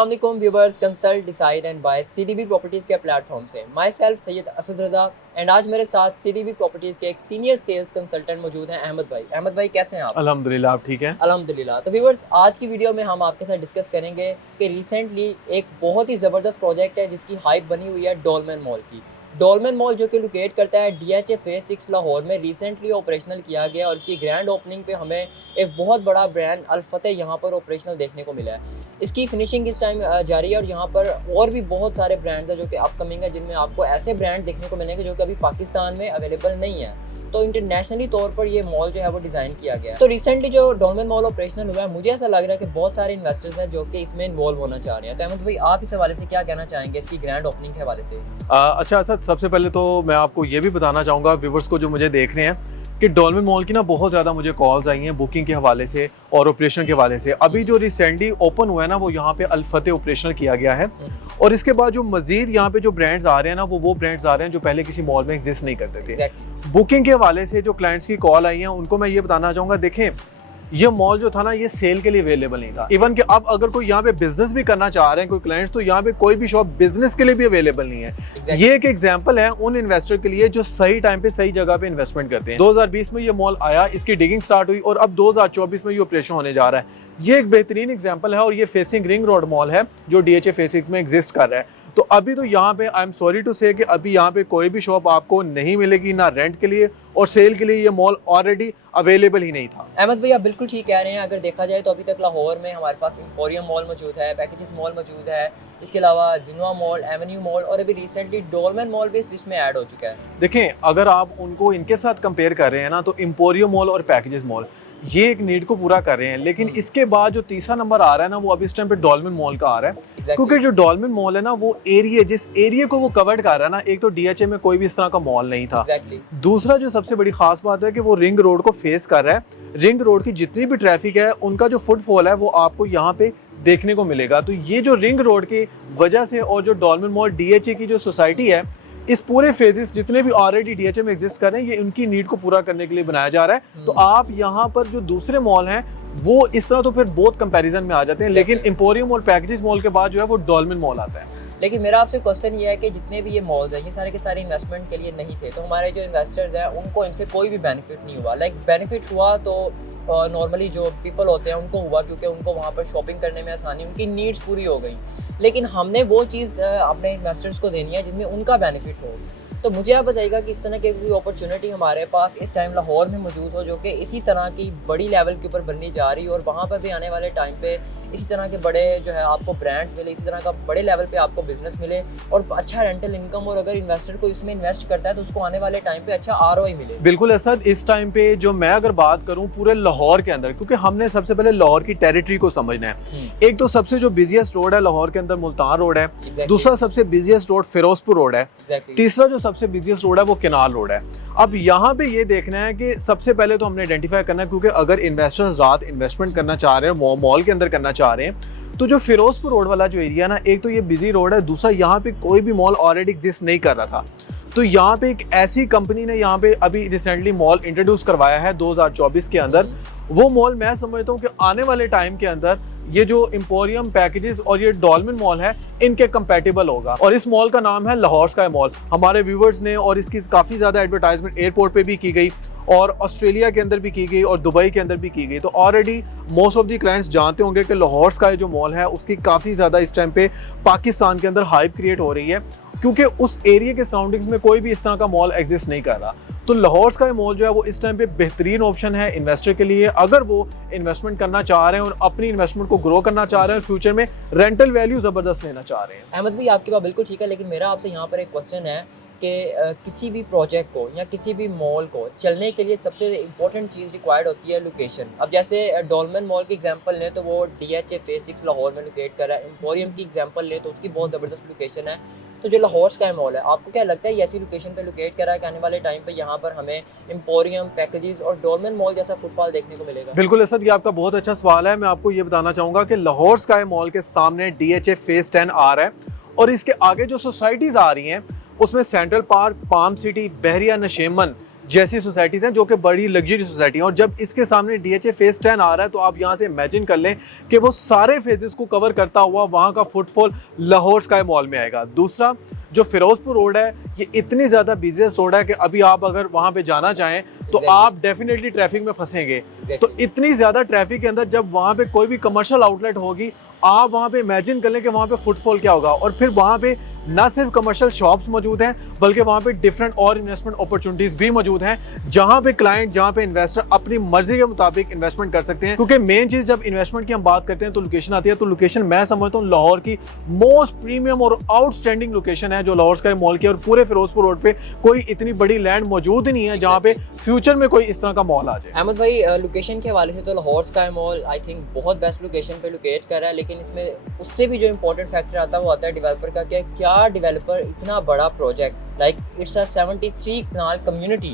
अस्सलाम वालेकुम viewers, consult decide and buy CDB properties के प्लेटफॉर्म से myself Syed Asad Raza and आज मेरे साथ सीडीबी प्रॉपर्टीज़ के एक सीनियर सेल्स कंसल्टेंट मौजूद हैं अहमद भाई। अहमद भाई कैसे हैं आप? अल्हम्दुलिल्लाह आप ठीक हैं। अल्हम्दुलिल्लाह। तो व्यूवर्स, आज की वीडियो में हम आपके साथ डिस्कस करेंगे कि रिसेंटली एक बहुत ही ज़बरदस्त प्रोजेक्ट है जिसकी हाइप बनी हुई है डोलमेन मॉल की। डोलमेन मॉल जो कि लोकेट करता है डीएचए फेज 6 लाहौर में, रिसेंटली ऑपरेशनल किया गया और इसकी ग्रैंड ओपनिंग पे हमें एक बहुत बड़ा ब्रांड अल फतेह यहाँ पर ऑपरेशनल देखने को मिला है। इसकी फिनिशिंग इस टाइम जारी है और यहाँ पर और भी बहुत सारे ब्रांड्स हैं जो कि अपकमिंग है, जिनमें आपको ऐसे ब्रांड देखने को मिलेंगे जो कि अभी पाकिस्तान में अवेलेबल नहीं है। तो इंटरनेशनली तौर पर ये मॉल जो है वो डिज़ाइन किया गया है। तो रिसेंटली जो डोलमेन मॉल ऑपरेशनल हुआ है, मुझे ऐसा लग रहा है कि बहुत सारे इन्वेस्टर्स हैं जो कि इसमें इन्वॉल्व होना चाह रहे हैं। तो अहमद भाई, आप इस हवाले से क्या कहना चाहेंगे इसकी ग्रैंड ओपनिंग के हवाले से? अच्छा असद, सबसे पहले तो मैं आपको ये भी बताना चाहूँगा व्यूवर्स को जो मुझे देख रहे हैं कि डोलमेन मॉल की ना बहुत ज़्यादा मुझे कॉल्स आई हैं बुकिंग के हवाले से और ऑपरेशन के हवाले से। अभी जो रिसेंटली ओपन हुआ है ना, वो यहाँ पे अल फतेह ऑपरेशनल किया गया है और इसके बाद जो मजीद यहाँ पे जो ब्रांड्स आ रहे हैं ना, वो ब्रांड्स आ रहे हैं जो पहले किसी मॉल में एग्जिस्ट नहीं करते थे। बुकिंग के हवाले से जो क्लाइंट्स की कॉल आई हैं उनको मैं ये बताना चाहूँगा, देखें ये मॉल जो था ना, ये सेल के लिए अवेलेबल नहीं था। इवन कि अब अगर कोई यहाँ पे बिजनेस भी करना चाह रहे हैं कोई क्लाइंट्स, तो यहाँ पे कोई भी शॉप बिजनेस के लिए भी अवेलेबल नहीं है। ये एक एग्जांपल है उन इन्वेस्टर के लिए जो सही टाइम पे सही जगह पे इन्वेस्टमेंट करते हैं। 2020 में ये मॉल आया, इसकी डिगिंग स्टार्ट हुई और अब 2024 में ये ऑपरेशन होने जा रहा है। ये एक बेहतरीन एग्जाम्पल है और ये फेसिंग रिंग रोड मॉल है जो डीएचए फेज 6 में एग्जिस्ट कर रहा है। तो अभी तो यहाँ पे आई एम सॉरी टू से कि अभी यहाँ पे कोई भी शॉप आपको नहीं मिलेगी, ना रेंट के लिए और सेल के लिए। ये मॉल ऑलरेडी अवेलेबल ही नहीं था। अहमद भाई, आप बिल्कुल ठीक कह रहे हैं। अगर देखा जाए तो अभी तक लाहौर में हमारे पास एम्पोरियम मॉल मौजूद है, पैकेजेस मॉल मौजूद है, इसके अलावा जिनवा मॉल, एवेन्यू मॉल और अभी रिसेंटली डोलमेन मॉल भी इस लिस्ट में ऐड हो चुका है। देखें, अगर आप उनको इनके साथ कंपेयर कर रहे हैं ना, तो एम्पोरियम मॉल और पैकेजेस मॉल ये एक नीड को पूरा कर रहे हैं। लेकिन इसके बाद जो तीसरा नंबर आ रहा है ना, वो अभी इस टाइम पे डोलमेन मॉल का आ रहा है। क्योंकि जो डोलमेन मॉल है ना, वो एरिया जिस एरिया को वो कवर कर रहा है ना, एक तो डीएचए में कोई भी इस तरह का मॉल नहीं था। दूसरा जो सबसे बड़ी खास बात है कि वो रिंग रोड को फेस कर रहा है। रिंग रोड की जितनी भी ट्रैफिक है, उनका जो फुटफॉल है वो आपको यहाँ पे देखने को मिलेगा। तो ये जो रिंग रोड की वजह से और जो डोलमेन मॉल डीएचए की जो सोसाइटी है, इस पूरे फेजेस जितने भी ऑलरेडी डीएचए में एग्जिस्ट कर रहे हैं, ये उनकी नीड को पूरा करने के लिए बनाया जा रहा है। तो आप यहाँ पर जो दूसरे मॉल हैं वो इस तरह तो फिर बहुत कंपैरिजन में आ जाते हैं, लेकिन एम्पोरियम और पैकेजेस मॉल के बाद जो है वो डोलमेन मॉल आता है। लेकिन मेरा आपसे क्वेश्चन ये है कि जितने भी ये मॉल्स हैं, ये सारे के सारे इन्वेस्टमेंट के लिए नहीं थे, तो हमारे जो इन्वेस्टर्स हैं उनको इनसे कोई भी बेनिफिट नहीं हुआ। बेनिफिट हुआ तो नॉर्मली जो पीपल होते हैं उनको हुआ, क्योंकि उनको वहाँ पर शॉपिंग करने में आसानी, उनकी नीड्स पूरी हो गई। लेकिन हमने वो चीज़ अपने इन्वेस्टर्स को देनी है जिनमें उनका बेनिफिट हो। तो मुझे आप बताइएगा कि इस तरह की कोई अपॉर्चुनिटी हमारे पास इस टाइम लाहौर में मौजूद हो जो कि इसी तरह की बड़ी लेवल के ऊपर बननी जा रही है और वहाँ पर भी आने वाले टाइम पे इसी तरह के बड़े जो है आपको ब्रांड्स मिले, इसी तरह का बड़े लेवल पे आपको बिजनेस मिले और अच्छा रेंटल इनकम, और अगर इन्वेस्टर को इसमें इन्वेस्ट करता है तो उसको आने वाले टाइम पे अच्छा आरओआई मिले। बिल्कुल असद, इस टाइम पे जो मैं अगर बात करूं पूरे लाहौर के अंदर, क्योंकि हमने सबसे पहले लाहौर की टेरिटरी को समझना है। एक तो सबसे जो बिजिएस्ट रोड है लाहौर के अंदर मुल्तान रोड है, दूसरा सबसे बिजिएस्ट रोड फिरोजपुर रोड है, तीसरा जो सबसे बिजिएस्ट रोड है वो केनाल रोड है। अब यहाँ पे ये देखना है कि सबसे पहले तो हमने आइडेंटिफाई करना है, क्योंकि अगर इन्वेस्टर्स रात इन्वेस्टमेंट करना चाह रहे हैं, मॉल के अंदर करना चाह रहे हैं, तो जो फिरोजपुर रोड वाला जो एरिया ना, एक तो ये बिजी रोड है, दूसरा यहाँ पे कोई भी मॉल ऑलरेडी एग्जिस्ट नहीं कर रहा था। तो यहाँ पे एक ऐसी कंपनी ने यहाँ पे अभी रिसेंटली मॉल इंट्रोड्यूस करवाया है 2024 के अंदर। वो मॉल मैं समझता हूँ कि आने वाले टाइम के अंदर ये जो एम्पोरियम, पैकेजेस और ये डोलमेन मॉल है, इनके कंपैटिबल होगा। और इस मॉल का नाम है लाहौर स्काई मॉल। हमारे व्यूवर्स ने और इसकी काफ़ी ज़्यादा एडवर्टाइजमेंट एयरपोर्ट पे भी की गई और ऑस्ट्रेलिया के अंदर भी की गई और दुबई के अंदर भी की गई। तो already most of the clients जानते होंगे कि लाहौर स्काई जो मॉल है उसकी काफ़ी ज़्यादा इस टाइम पे पाकिस्तान के अंदर हाइप क्रिएट हो रही है, क्योंकि उस एरिया के सराउंडिंग्स में कोई भी इस तरह का मॉल एग्जिस्ट नहीं कर रहा। तो लाहौर स्काई मॉल जो है वो इस टाइम पे बेहतरीन ऑप्शन है इन्वेस्टर के लिए, अगर वो इन्वेस्टमेंट करना चाह रहे हैं और अपनी इन्वेस्टमेंट को ग्रो करना चाह रहे हैं, फ्यूचर में रेंटल वैल्यू ज़बरदस्त लेना चाह रहे हैं। अहमद भाई, आपकी बात बिल्कुल ठीक है, लेकिन मेरा आपसे यहाँ पर एक क्वेश्चन है कि किसी भी प्रोजेक्ट को या किसी भी मॉल को चलने के लिए सबसे इंपॉर्टेंट चीज़ रिक्वायर्ड होती है लोकेशन। अब जैसे डोलमेन मॉल की एग्जांपल लें तो वो डीएचए फेज 6 लाहौर में लोकेट कर रहा है। एम्पोरियम की एग्जांपल लें तो उसकी बहुत ज़बरदस्त लोकेशन है। तो जो लाहौर स्काई मॉल है, आपको क्या लगता है ये ऐसी लोकेशन पे लोकेट कर रहा है कि आने वाले टाइम पे यहाँ पर हमें एम्पोरियम, पैकेजेस और डोलमेन मॉल जैसा फुटफॉल देखने को मिलेगा? बिल्कुल असद, ये आपका बहुत अच्छा सवाल है। मैं आपको ये बताना चाहूँगा कि लाहौर स्काई मॉल के सामने डीएचए फेज 10 आ रहा है और इसके आगे जो सोसाइटीज़ आ रही हैं उसमें सेंट्रल पार्क, पाम सिटी, बहरिया, नशेमन, जैसी सोसाइटीज़ हैं जो कि बड़ी लग्जरी सोसाइटी हैं। और जब इसके सामने DHA फेज़ 10 आ रहा है तो आप यहाँ से इमेजिन कर लें कि वो सारे फेजेस को कवर करता हुआ वहाँ का फुटफॉल लाहौर स्काई मॉल में आएगा। दूसरा, जो फिरोजपुर रोड है ये इतनी ज़्यादा बिजिएस्ट रोड है कि अभी आप अगर वहाँ पे जाना चाहें तो आप डेफिनेटली ट्रैफिक में फंसेंगे। तो इतनी ज़्यादा ट्रैफिक के अंदर जब वहाँ पे कोई भी कमर्शियल आउटलेट होगी, आप वहाँ पे इमेजिन कर लें कि वहाँ पे फुटफॉल क्या होगा। और फिर वहाँ पे ना सिर्फ कमर्शियल शॉप्स मौजूद हैं बल्कि वहाँ पे डिफरेंट और इन्वेस्टमेंट अपॉर्चुनिटीज़ भी मौजूद हैं, जहाँ पे क्लाइंट, जहाँ पे इन्वेस्टर अपनी मर्जी के मुताबिक इन्वेस्टमेंट कर सकते हैं। क्योंकि मेन चीज़ जब इन्वेस्टमेंट की हम बात करते हैं तो लोकेशन आती है। तो लोकेशन मैं समझता हूँ लाहौर की मोस्ट प्रीमियम और आउटस्टैंडिंग लोकेशन है जो लाहौर स्काई मॉल की। और पूरे फिरोजपुर रोड पे कोई इतनी बड़ी लैंड मौजूद ही नहीं है जहाँ पे फ्यूचर में कोई इस तरह का मॉल आ जाए। अहमद भाई, लोकेशन के हवाले से तो Lahore sky mall I think बहुत बेस्ट लोकेशन पे लोकेट कर रहा है, लेकिन इसमें उससे भी जो इंपॉर्टेंट फैक्टर आता है वो आता है डेवलपर का। क्या डेवलपर इतना बड़ा project like it's a 73 kanal community,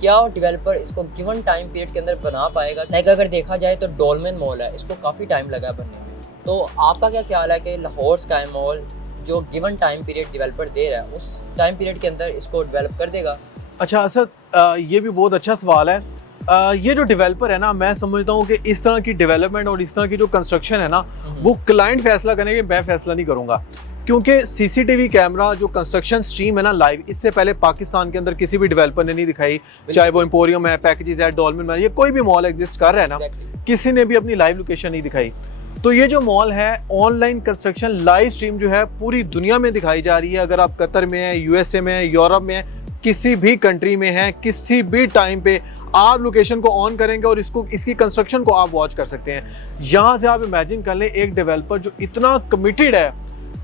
क्या डेवलपर इसको गिवन टाइम पीरियड के अंदर बना पाएगा? लाइक अगर देखा जाए तो डोलमेन मॉल है, इसको काफ़ी टाइम लगा बनने में। तो आपका क्या ख्याल है कि लाहौर स्काई मॉल जो गिवन टाइम पीरियड डेवलपर दे रहा है उस टाइम पीरियड के अंदर इसको डेवलप कर देगा? अच्छा असद, ये भी बहुत अच्छा सवाल है। ये जो डेवलपर है ना, मैं समझता हूँ कि इस तरह की डेवलपमेंट और इस तरह की जो कंस्ट्रक्शन है ना वो क्लाइंट फैसला करेंगे, मैं फैसला नहीं करूँगा। क्योंकि CCTV कैमरा जो कंस्ट्रक्शन स्ट्रीम है ना लाइव, इससे पहले पाकिस्तान के अंदर किसी भी डेवलपर ने नहीं दिखाई। चाहे वो एम्पोरियम है, पैकेजेस है, डॉल्मेन है, ये कोई भी मॉल एग्जिस्ट कर रहा है ना, किसी ने भी अपनी लाइव लोकेशन नहीं दिखाई। तो ये जो मॉल है ऑनलाइन कंस्ट्रक्शन लाइव स्ट्रीम जो है पूरी दुनिया में दिखाई जा रही है। अगर आप कतर में है, USA में है, यूरोप में है, किसी भी कंट्री में है, किसी भी टाइम पे आप लोकेशन को ऑन करेंगे और इसकी कंस्ट्रक्शन को आप वॉच कर सकते हैं। यहाँ से आप इमेजिन कर लें एक डेवलपर जो इतना कमिटेड है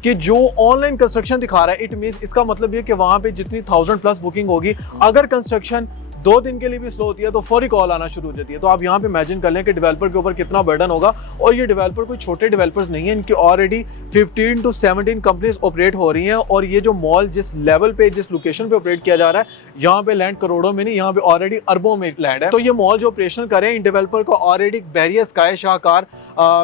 कि जो ऑनलाइन कंस्ट्रक्शन दिखा रहा है, इट मींस इसका मतलब ये कि वहाँ पे जितनी 1000+ बुकिंग होगी, अगर कंस्ट्रक्शन 2 दिन के लिए भी स्लो होती है तो फौरी कॉल आना शुरू हो जाती है। तो आप यहाँ पे इमेजिन कर लें कि डेवलपर के ऊपर कितना बर्डन होगा। और ये डेवलपर कोई छोटे डेवलपर्स नहीं है, इनकी ऑलरेडी 15 to 17 कंपनीज ऑपरेट हो रही हैं। और ये जो मॉल जिस लेवल पे, जिस लोकेशन पे ऑपरेट किया जा रहा है, यहाँ पे लैंड करोड़ों में नहीं, यहाँ पे ऑलरेडी अरबों में लैंड है। तो ये मॉल जो ऑपरेशन करें, इन डेवलपर को ऑलरेडी बैरियर स्काई शाहकार,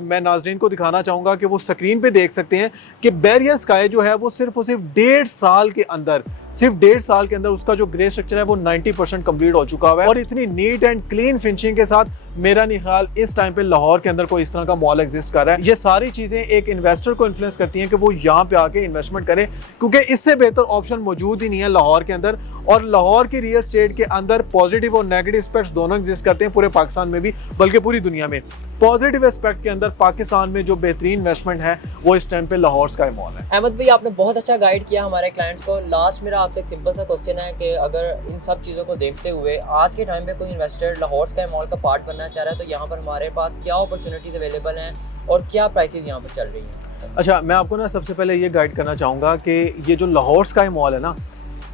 मैं नाजरीन को दिखाना चाहूंगा कि वो स्क्रीन पे देख सकते हैं कि बैरियर स्काई जो है वो सिर्फ 1.5 साल के अंदर, सिर्फ 1.5 साल के अंदर उसका जो ग्रे स्ट्रक्चर है वो 90% कंप्लीट हो चुका हुआ है। और इतनी नीट एंड क्लीन फिनिशिंग के साथ मेरा नहीं ख्याल इस टाइम पे लाहौर के अंदर कोई इस तरह का मॉल एग्जिस्ट कर रहा है। ये सारी चीजें एक इन्वेस्टर को इन्फ्लुएंस करती हैं कि वो यहाँ पे आके इन्वेस्टमेंट करे, क्योंकि इससे बेहतर ऑप्शन मौजूद ही नहीं है लाहौर के अंदर। और लाहौर की रियल एस्टेट के अंदर पॉजिटिव और नेगेटिव एस्पेक्ट्स दोनों एग्जिस्ट करते हैं, पूरे पाकिस्तान में भी बल्कि पूरी दुनिया में। पॉजिटिव एस्पेक्ट के अंदर पाकिस्तान में जो बेहतरीन इन्वेस्टमेंट है वो इस टाइम पे लाहौर स्काई मॉल है। अहमद भाई, आपने बहुत अच्छा गाइड किया हमारे क्लाइंट्स को। लास्ट मेरा आपसे एक सिंपल सा क्वेश्चन है कि अगर इन सब चीज़ों को देखते हुए आज के टाइम पे कोई इन्वेस्टर लाहौर स्काई मॉल का पार्ट बनना चाह रहा है तो यहाँ पर हमारे पास क्या अपॉर्चुनिटीज अवेलेबल हैं और क्या प्राइसेस यहाँ पर चल रही हैं? अच्छा, मैं आपको ना सबसे पहले ये गाइड करना चाहूँगा कि ये जो लाहौर स्काई मॉल है ना,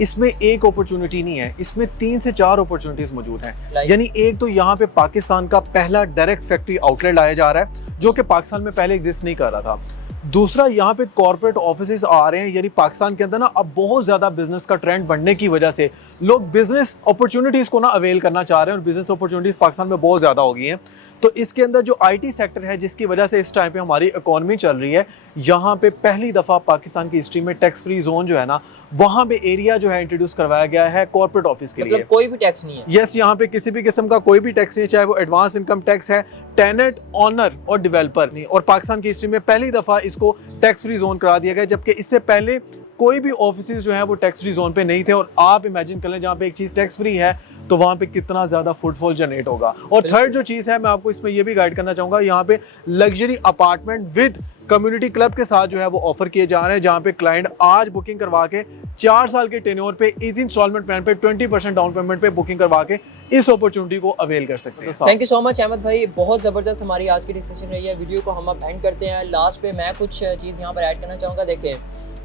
इसमें एक अपॉर्चुनिटी नहीं है, इसमें 3 से 4 अपॉर्चुनिटीज मौजूद हैं। यानी एक तो यहाँ पे पाकिस्तान का पहला डायरेक्ट फैक्ट्री आउटलेट लाया जा रहा है जो कि पाकिस्तान में पहले एग्जिस्ट नहीं कर रहा था। दूसरा, यहाँ पे कॉर्पोरेट ऑफिसेज आ रहे हैं, यानी पाकिस्तान के अंदर ना अब बहुत ज़्यादा बिजनेस का ट्रेंड बढ़ने की वजह से लोग बिजनेस अपॉर्चुनिटीज़ को ना अवेल करना चाह रहे हैं और बिजनेस अपॉर्चुनिटीज़ पाकिस्तान में बहुत ज़्यादा हो गई हैं। तो इसके अंदर जो IT सेक्टर है जिसकी वजह से इस टाइम पे हमारी इकोनॉमी चल रही है, यहाँ पे पहली दफ़ा पाकिस्तान की हिस्ट्री में टैक्स फ्री जोन जो है ना, वहाँ पे एरिया जो है इंट्रोड्यूस करवाया गया है कॉर्पोरेट ऑफिस के लिए। मतलब कोई भी टैक्स नहीं है? यस, यहाँ पे किसी भी किस्म का कोई भी टैक्स नहीं, चाहे वो एडवांस इनकम टैक्स है, टेनेंट, ऑनर और डेवलपर नहीं। और पाकिस्तान की हिस्ट्री में पहली दफ़ा इसको टैक्स फ्री जोन करा दिया गया, जबकि इससे पहले कोई भी ऑफिसेज जो है वो टैक्स फ्री जोन पे नहीं थे। और आप इमेजिन कर लें जहाँ पे एक चीज़ टैक्स फ्री है तो वहाँ पे कितना ज़्यादा फुटफॉल जनरेट होगा। और थर्ड जो चीज़ है, मैं आपको इसमें ये भी गाइड करना चाहूँगा, यहाँ पे luxury apartment with community club के साथ जो है वो ऑफर किए जा रहे हैं, जहाँ पे क्लाइंट आज बुकिंग करवा के 4 साल के टेन्योर पे इजी इंस्टॉलमेंट प्लान पे 20% डाउन पेमेंट पे बुकिंग करवा के इस अपॉर्चुनिटी को अवेल कर सकते हैं। Thank you so much Ahmed भाई, बहुत ज़बरदस्त हमारी आज की डिस्कशन रही है। वीडियो को हम अब एंड करते हैं। लास्ट पे मैं कुछ चीज़ यहाँ पर ऐड करना चाहूँगा। देखें,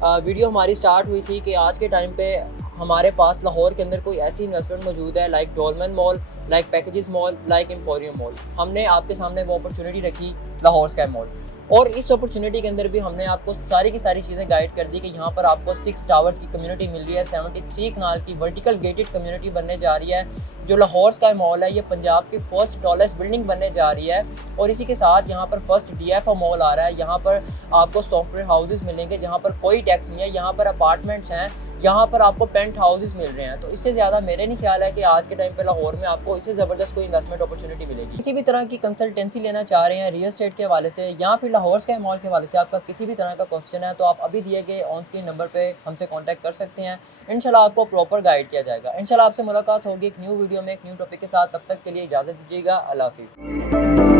वीडियो हमारी स्टार्ट हुई थी कि आज के टाइम पे हमारे पास लाहौर के अंदर कोई ऐसी इन्वेस्टमेंट मौजूद है like dolmen mall, like packages mall, like emporium mall. हमने आपके सामने वो अपॉर्चुनिटी रखी लाहौर स्काई मॉल, और इस अपॉर्चुनिटी के अंदर भी हमने आपको सारी की सारी चीज़ें गाइड कर दी कि यहाँ पर आपको 6 टावर्स की कम्युनिटी मिल रही है, 73 कनाल की वर्टिकल गेटेड कम्युनिटी बनने जा रही है। जो लाहौर स्काई मॉल है ये पंजाब की फर्स्ट टॉलेस्ट बिल्डिंग बनने जा रही है, और इसी के साथ यहाँ पर फर्स्ट DFO मॉल आ रहा है। यहाँ पर आपको सॉफ्टवेयर हाउसेज मिलेंगे जहाँ पर कोई टैक्स नहीं है, यहाँ पर अपार्टमेंट्स हैं यहाँ पर आपको पेंट हाउसेस मिल रहे हैं। तो इससे ज़्यादा मेरे नहीं ख्याल है कि आज के टाइम पे लाहौर में आपको इससे ज़बरदस्त कोई इन्वेस्टमेंट अपॉर्चुनिटी मिलेगी। किसी भी तरह की कंसल्टेंसी लेना चाह रहे हैं रियल एस्टेट के हवाले से या फिर लाहौर स्काई मॉल के हवाले से, आपका किसी भी तरह का क्वेश्चन है तो आप अभी दिए गए ऑन स्क्रीन नंबर पे हमसे कॉन्टैक्ट कर सकते हैं। इंशाल्लाह आपको प्रॉपर गाइड किया जाएगा। इंशाल्लाह आपसे मुलाकात होगी एक न्यू वीडियो में एक न्यू टॉपिक के साथ। तब तक के लिए इजाज़त दीजिएगा। अल्लाह हाफिज़।